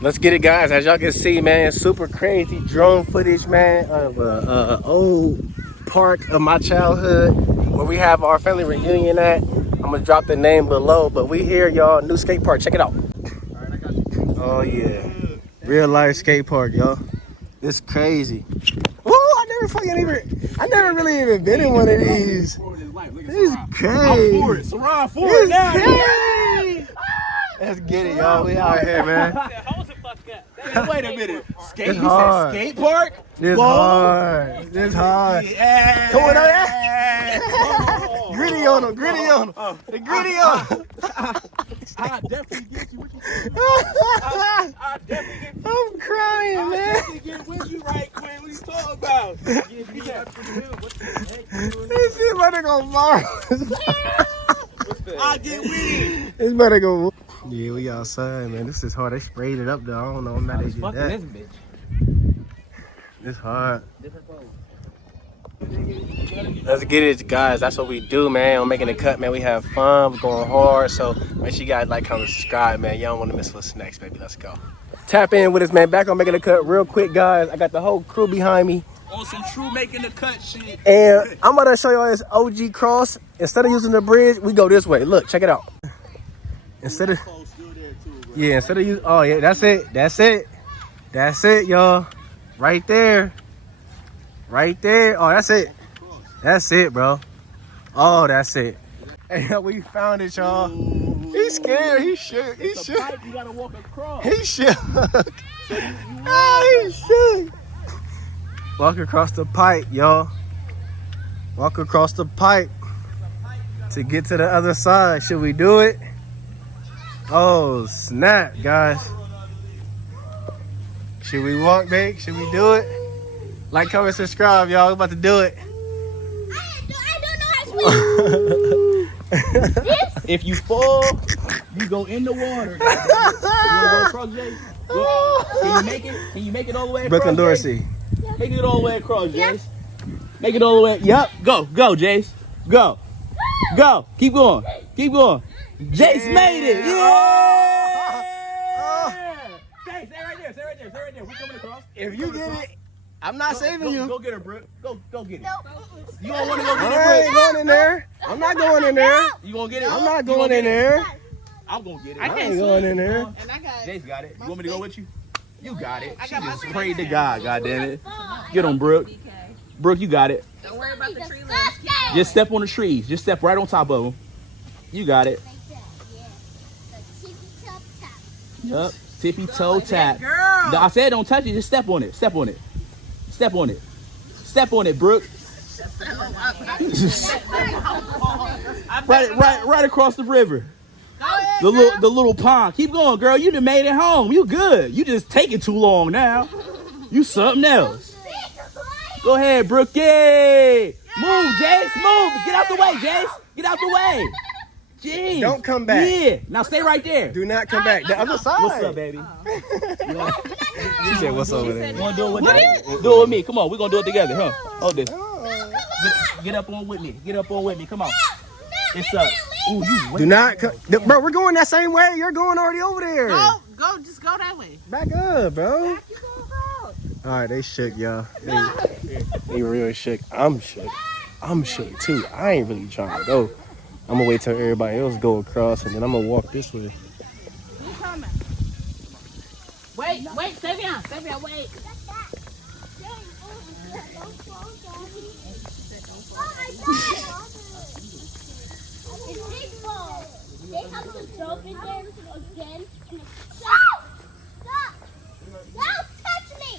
Let's get it, guys. As y'all can see, man, super crazy drone footage, man, of a old park of my childhood where we have our family reunion at. I'm gonna drop the name below, but we here, y'all. New skate park. Check it out. Oh yeah, real life skate park, y'all. It's crazy. Woo! I never really even been in one of these. It's crazy. I'm for it. Surround for it now. Crazy. Let's get it, y'all. We out here, man. Wait a minute. Skate? It's hard. Skate park? This hard. This hard. Yeah. Come on, yeah. Gritty on him. Gritty on him. The gritty on him. I definitely get you. What you saying? I definitely get you. I'm crying, man. I definitely get with you, right, Quinn? What you talking about? This shit better go viral. I get with you. It's better go. Yeah, we outside, man. This is hard. They sprayed it up, though. I don't know how they did that. This bitch. It's hard. Different pose. Let's get it, guys. That's what we do, man. I'm making a cut, man. We have fun. We're going hard. So make sure you guys like, comment, subscribe, man. Y'all don't want to miss what's next, baby. Let's go. Tap in with us, man. Back on Making a Cut real quick, guys. I got the whole crew behind me. On some true Making the Cut shit. And I'm going to show y'all this OG cross. Instead of using the bridge, we go this way. Look, check it out. Instead of... Yeah, instead of using... Oh, yeah, that's it. That's it. That's it, y'all. Right there. Right there. Oh, that's it. That's it, bro. Oh, that's it. Hey, we found it, y'all. He's scared. He shook. He shook. You gotta walk across. He shook. Oh, he shook. Walk across the pipe, y'all. Walk across the pipe to get to the other side. Should we do it? Oh, snap, guys. Should we walk, babe? Should we do it? Like, comment, subscribe, y'all. We're about to do it. I don't know how to swim. If you fall, you go in the water. You wanna go across, Jay? Can you make it? Can you make it all the way across? Brooklyn Dorsey. Jace? Make it all the way across, Jace. Make it all the way. Yep. Go, Jace. Go. Go. Keep going. Keep going. Jace made it. Yeah. Stay right there. Stay right there. Stay right there. We coming across. If you get it, I'm not saving you. Go get her, Brooke. Go get it. No. You don't want to go get I it, ain't Brooke? going in there. I'm not going in there. You gonna get it? I'm not going in there. I'm gonna get it. I ain't going in there. And I got Jace got it. You want me to go with you? You got it. She just prayed to God, goddammit. Get on, Brooke. Brooke, you got it. Don't worry about the tree limbs. Just step on the trees. Just step right on top of them. You got it. Yup. Tippy toe tap. No, I said don't touch it. Just step on it. Step on it. Step on it. Step on it, Brooke. right across the river. The little pond. Keep going, girl. You done made it home. You good. You just taking too long now. You something else. Go ahead, Brooke. Yay. Move, Jace. Move. Get out the way, Jace. Get out the way. Jeez. Don't come back. Yeah. Now stay right there. Do not come back. The other side. What's up, baby? She said, what's over there? You want to do it with me? Do it with me. Come on. We're going to do it together. Huh? Hold this. Get up on with me. Get up on with me. Come on. It's up. Ooh, you Do not come. Bro, we're going that same way. You're going already over there. Go, just go that way. Back up, bro. All right, they shook, y'all. They real shook. I'm shook. I'm shook, too. I ain't really trying to go. I'm going to wait till everybody else go across, and then I'm going to walk this way. Who's coming? Wait, Savion, wait. They have to jump in there again. And stop! Don't touch me!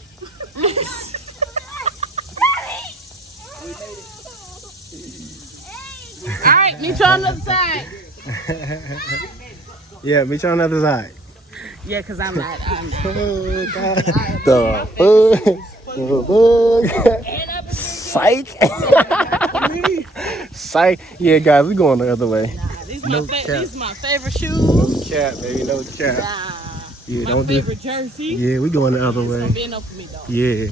All right, meet you on the other side. Yeah, meet you on the other side. Yeah, because I'm not. The fuck? Psych. Psych. Yeah, guys, we going the other way. These No these my favorite shoes. No cap, baby. No cap. Nah. Yeah, My don't do. favorite jersey. Yeah, we going the other It's way. gonna be enough for me though. Yeah.